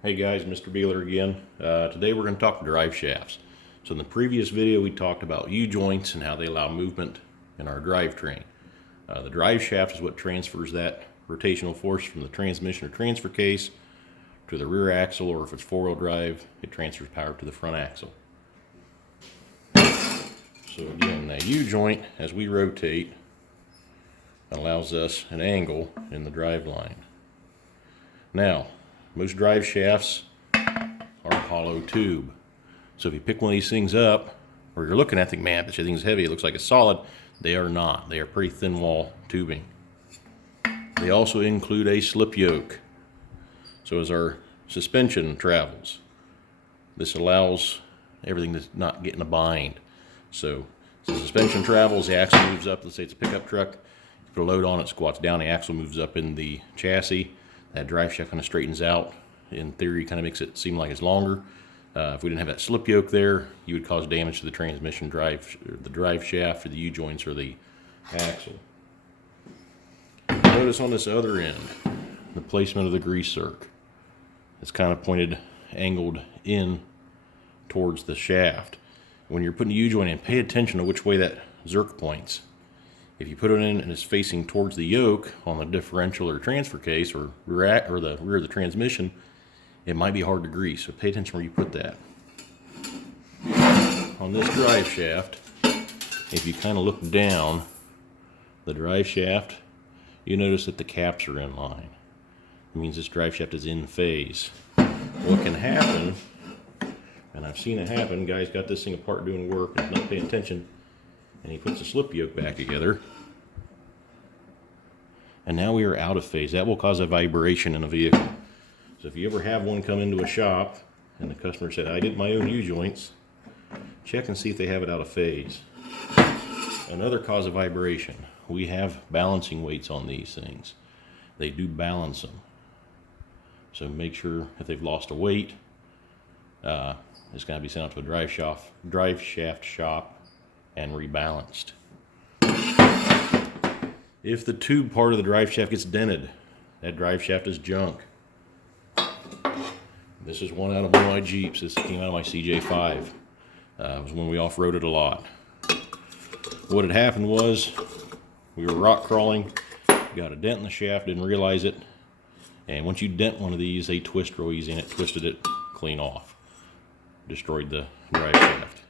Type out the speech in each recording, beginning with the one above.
Hey guys, Mr. Beeler again. Today we're going to talk drive shafts. So in the previous video we talked about U-joints and how they allow movement in our drivetrain. The drive shaft is what transfers that rotational force from the transmission or transfer case to the rear axle, or if it's four-wheel drive, it transfers power to the front axle. So again, that U-joint, as we rotate, allows us an angle in the drive line. Now, most drive shafts are hollow tube. So if you pick one of these things up, or you're looking at it, think, man, this thing's heavy, it looks like it's solid. They are not. They are pretty thin wall tubing. They also include a slip yoke. So as our suspension travels, this allows everything to not get in a bind. So as the suspension travels, the axle moves up. Let's say it's a pickup truck. You put a load on it, squats down, the axle moves up in the chassis. That drive shaft kind of straightens out. In theory, kind of makes it seem like it's longer. If we didn't have that slip yoke there, you would cause damage to the transmission drive, the drive shaft, or the U-joints, or the axle. Notice on this other end, the placement of the grease zerk. It's kind of pointed, angled in towards the shaft. When you're putting the U-joint in, pay attention to which way that zerk points. If you put it in and it's facing towards the yoke on the differential or transfer case, or the rear of the transmission, it might be hard to grease. So pay attention where you put that. On this drive shaft, if you kind of look down the drive shaft, you notice that the caps are in line. It means this drive shaft is in phase. What can happen, and I've seen it happen, guys got this thing apart doing work and not paying attention, and he puts the slip yoke back together, and now we are out of phase. That will cause a vibration in a vehicle. So if you ever have one come into a shop and the customer said, I did my own U-joints, check and see if they have it out of phase. Another cause of vibration, we have balancing weights on these things. They do balance them. So make sure if they've lost a weight, it's going to be sent out to a drive shaft shop and rebalanced. If the tube part of the drive shaft gets dented, that drive shaft is junk. This is one out of one of my Jeeps. This came out of my CJ5. It was when we off-roaded a lot. What had happened was we were rock crawling, got a dent in the shaft, didn't realize it, and once you dent one of these, they twist real easy, and it twisted it clean off. Destroyed the drive shaft.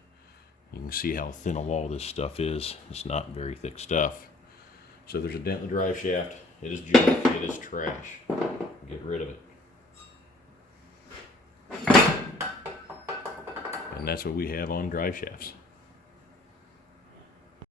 You can see how thin a wall this stuff is. It's not very thick stuff. So there's a dent in the drive shaft. It is junk. It is trash. Get rid of it. And that's what we have on drive shafts.